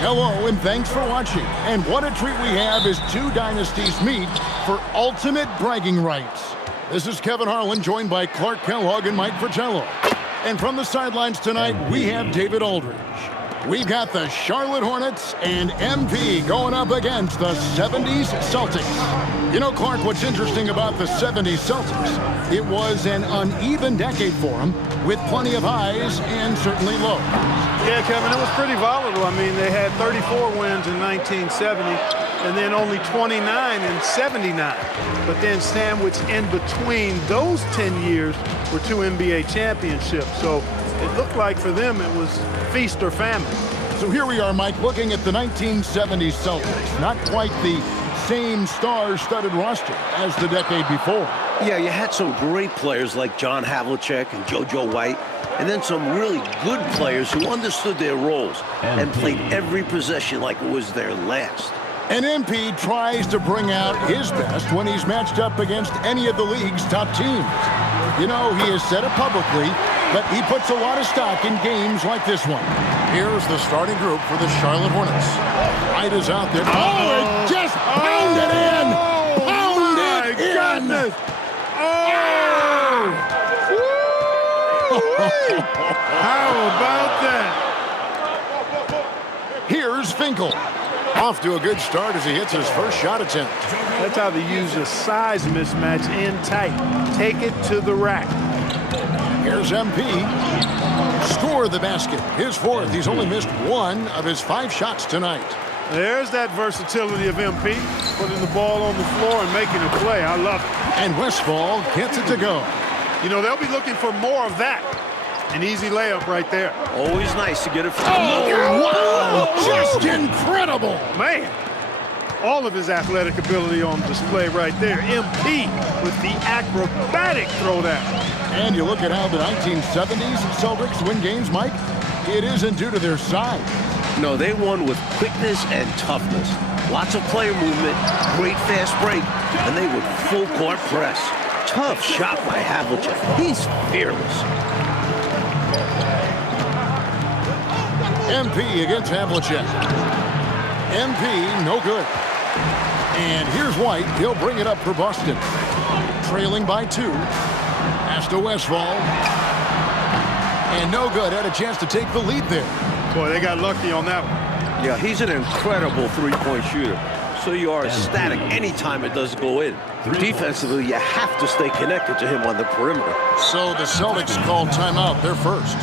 Hello and thanks for watching. And what a treat we have as two dynasties meet for ultimate bragging rights. This is Kevin Harlan, joined by Clark Kellogg and Mike Fratello. And from the sidelines tonight, we have David Aldridge. We've got the Charlotte Hornets and MP going up against the 70s Celtics. You know, Clark, what's interesting about the 70s Celtics, it was an uneven decade for them, with plenty of highs and certainly lows. Yeah, Kevin, it was pretty volatile. I mean, they had 34 wins in 1970 and then only 29 in 79. But then sandwiched in between those 10 years were 2 NBA championships. So it looked like for them it was feast or famine. So here we are, Mike, looking at the 1970s Celtics. Not quite the same star-studded roster as the decade before. Yeah, you had some great players like John Havlicek and JoJo White, and then some really good players who understood their roles and played every possession like it was their last. And MP tries to bring out his best when he's matched up against any of the league's top teams. You know, he has said it publicly, but he puts a lot of stock in games like this one. Here's the starting group for the Charlotte Hornets. White is out there. Oh, it just pounded in! Pounded in! Goodness. How about that? Here's Finkel. Off to a good start as he hits his first shot attempt. That's how they use a size mismatch in tight. Take it to the rack. Here's MP. Score the basket. His fourth. He's only missed one of his 5 shots tonight. There's that versatility of MP, putting the ball on the floor and making a play. I love it. And Westphal gets it to go. You know, they'll be looking for more of that. An easy layup right there. Always nice to get it from Wow! Just incredible! Man, all of his athletic ability on display right there. MP with the acrobatic throwdown. And you look at how the 1970s Celtics win games, Mike. It isn't due to their size. No, they won with quickness and toughness. Lots of player movement, great fast break, and they would full court press. Tough shot by Havlicek. He's fearless. MP against Havlicek. MP, no good. And here's White. He'll bring it up for Boston. Trailing by 2. Pass to Westphal. And no good. Had a chance to take the lead there. Boy, they got lucky on that one. Yeah, he's an incredible three-point shooter. So you are ecstatic anytime it doesn't go in. Defensively, you have to stay connected to him on the perimeter. So the Celtics called timeout. They're first.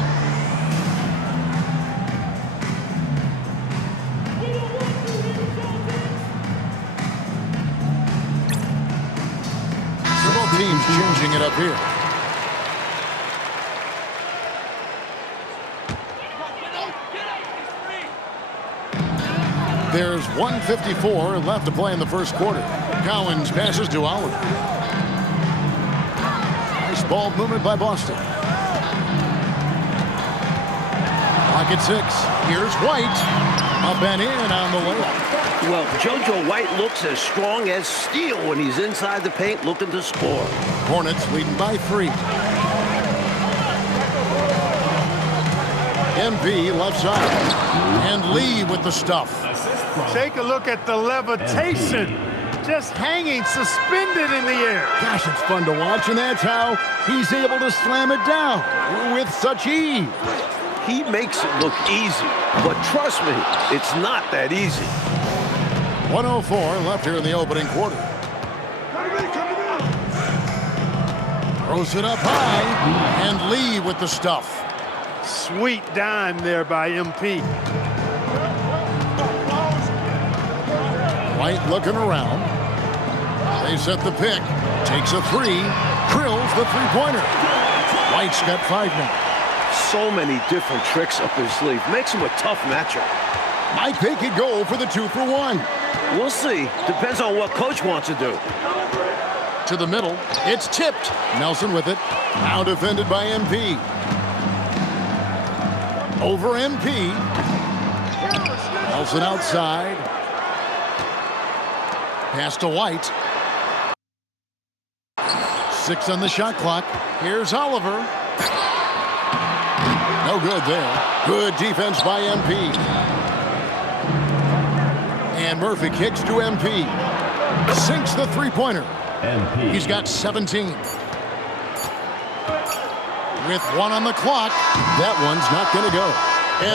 Both teams changing it up here. There's 1:54 left to play in the first quarter. Collins passes to Allen. Nice ball movement by Boston. Clock at 6. Here's White. Up and in on the layup. Well, JoJo White looks as strong as steel when he's inside the paint looking to score. Hornets leading by 3. MP left side. And Lee with the stuff. Take a look at the levitation. Just hanging, suspended in the air. Gosh, it's fun to watch, and that's how he's able to slam it down with such ease. He makes it look easy, but trust me, it's not that easy. 1:04 left here in the opening quarter. Throws it up high, and Lee with the stuff. Sweet dime there by MP. White looking around. They set the pick. Takes a 3. Drills the three-pointer. White's got 5 now. So many different tricks up his sleeve. Makes him a tough matchup. Mike, they could go for the 2-for-1. We'll see. Depends on what coach wants to do. To the middle. It's tipped. Nelson with it. Now defended by MP. Over MP. Nelson outside. Pass to White. 6 on the shot clock. Here's Oliver. No good there. Good defense by MP. And Murphy kicks to MP. Sinks the three-pointer. He's got 17. With 1 on the clock, that one's not going to go.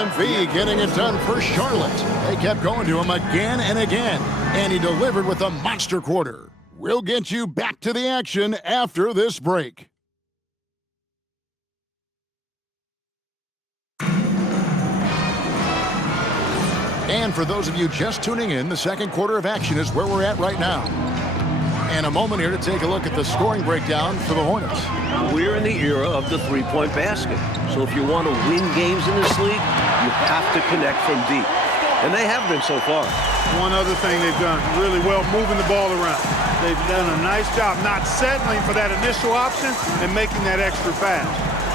MP getting it done for Charlotte. They kept going to him again and again, and he delivered with a monster quarter. We'll get you back to the action after this break. And for those of you just tuning in, the second quarter of action is where we're at right now. And a moment here to take a look at the scoring breakdown for the Hornets. We're in the era of the three-point basket. So if you want to win games in this league, you have to connect from deep. And they have been so far. One other thing they've done really well, moving the ball around. They've done a nice job not settling for that initial option and making that extra pass.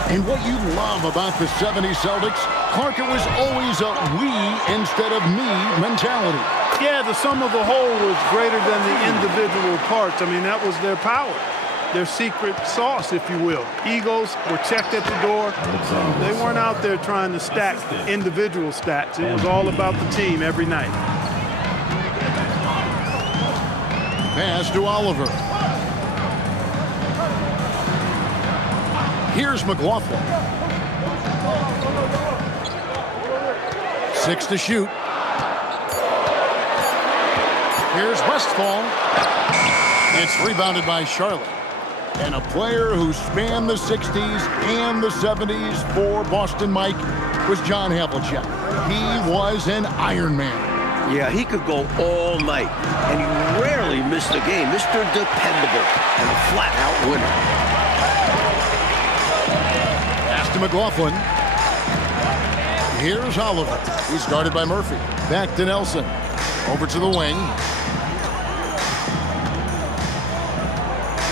And what you love about the 70 Celtics, Clark, it was always a we instead of me mentality. Yeah, the sum of the whole was greater than the individual parts. I mean, that was their power, their secret sauce, if you will. Egos were checked at the door. They weren't out there trying to stack individual stats. It was all about the team every night. Pass to Oliver. Here's McLaughlin. 6 to shoot. Here's Westphal. It's rebounded by Charlotte. And a player who spanned the 60s and the 70s for Boston Mike was John Havlicek. He was an Iron Man. Yeah, he could go all night, and he rarely missed a game. Mr. Dependable and a flat-out winner. Pass to McLaughlin. Here's Oliver. He's guarded by Murphy. Back to Nelson. Over to the wing.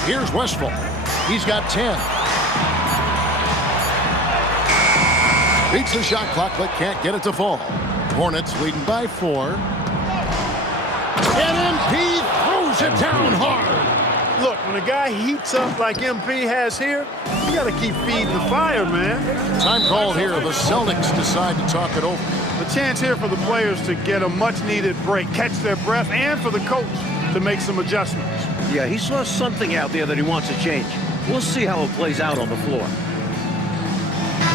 Here's Westphal. He's got 10. Beats the shot clock, but can't get it to fall. Hornets leading by 4. And MP throws it down hard. Look, when a guy heats up like MP has here, you got to keep feeding the fire, man. Time called here. The Celtics decide to talk it over. A chance here for the players to get a much-needed break, catch their breath, and for the coach to make some adjustments. Yeah, he saw something out there that he wants to change. We'll see how it plays out on the floor.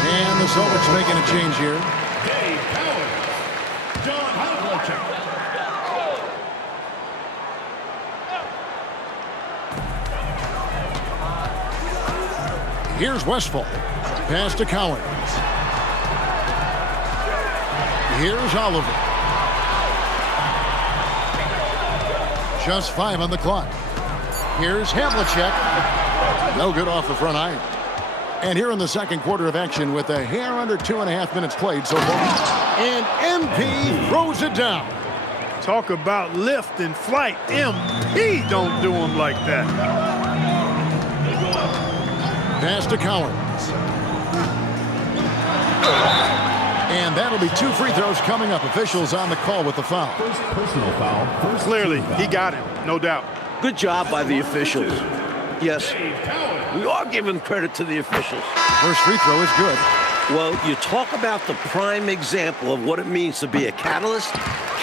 And the Celtics making a change here. Dave Howard, John Havlicek. Here's Westphal. Pass to Collins. Here's Oliver. Just 5 on the clock. Here's Havlicek. No good off the front iron. And here in the second quarter of action with a hair under 2.5 minutes played so far. And MP throws it down. Talk about lift and flight. MP don't do them like that. Pass to Collins. And that'll be 2 free throws coming up. Officials on the call with the foul. First personal foul. Clearly, he got him, no doubt. Good job by the officials. Yes, we are giving credit to the officials. First free throw is good. Well, you talk about the prime example of what it means to be a catalyst.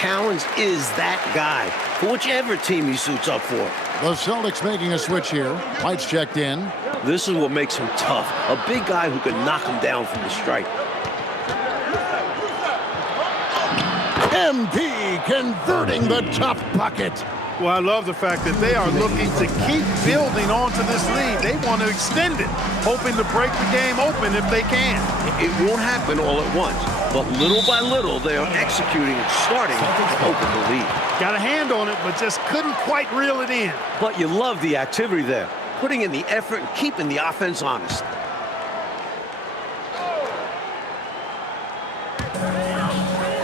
Collins is that guy for whichever team he suits up for. The Celtics making a switch here. White's checked in. This is what makes him tough. A big guy who can knock him down from the stripe. MP converting the tough bucket. Well, I love the fact that they are looking to keep building onto this lead. They want to extend it, hoping to break the game open if they can. It won't happen all at once, but little by little, they are executing and starting to open the lead. Got a hand on it, but just couldn't quite reel it in. But you love the activity there, putting in the effort and keeping the offense honest.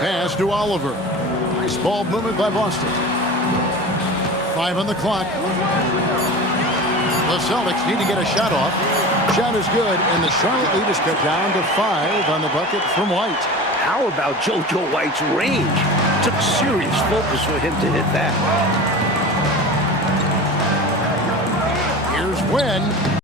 Pass to Oliver. Nice ball movement by Boston. 5 on the clock. The Celtics need to get a shot off. Shot is good, and the Charlotte lead is cut down to 5 on the bucket from White. How about JoJo White's range? Took serious focus for him to hit that. Here's Wynn.